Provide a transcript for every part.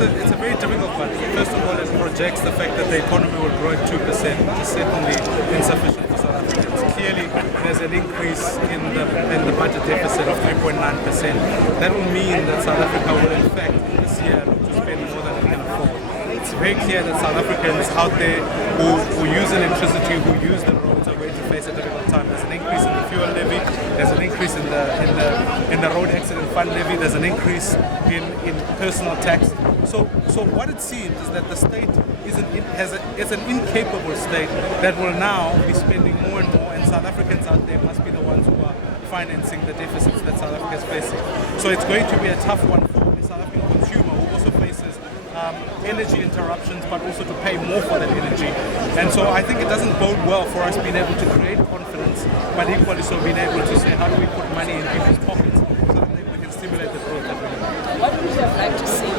it's a very difficult one. First of all, it projects the fact that the economy will grow at 2%, which is certainly insufficient for South Africans. Clearly, there's an increase in the budget deficit of 3.9%. That will mean that South Africa will, in fact, this year look to spend more than we can afford. It's very clear that South Africans out there who use electricity, who use the roads, are going to face a difficult time. There's an increase in the fuel levy. There's an increase in the road accident fund levy. There's an increase in personal tax. So what it seems is that the state is an incapable state that will now be spending more and more, and South Africans out there must be the ones who are financing the deficits that South Africa is facing. So it's going to be a tough one for the South African consumer, who also faces energy interruptions, but also to pay more for that energy. And so I think it doesn't bode well for us being able to create confidence, but equally so being able to say, how do we put money in people's pockets so that we can stimulate the growth that we need. What would you have liked to see?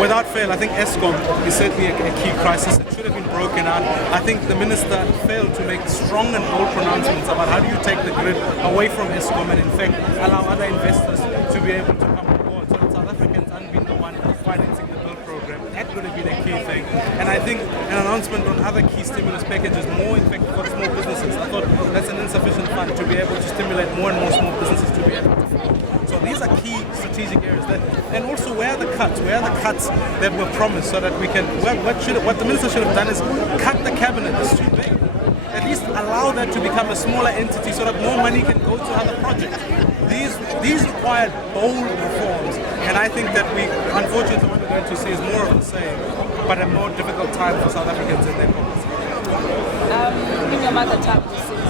Without fail, I think ESCOM is certainly a key crisis. It should have been broken out. I think the minister failed to make strong and bold pronouncements about how do you take the grid away from ESCOM and in fact allow other investors to be able to come on board, so that South Africans aren't being the one financing the build program. That would have been a key thing. And I think an announcement on other key stimulus packages, more in fact for small businesses. I thought that's an insufficient fund to be able to stimulate more and more small businesses to be able to flow. So these are key strategic areas. And also, where are the cuts? Where are the cuts that were promised so that we can? What the minister should have done is cut the cabinet. It's too big. At least allow that to become a smaller entity so that more money can go to other projects. These require bold reforms, and I think that unfortunately, what we're going to see is more of the same, but a more difficult time for South Africans in their pockets. In your mother tongue, this is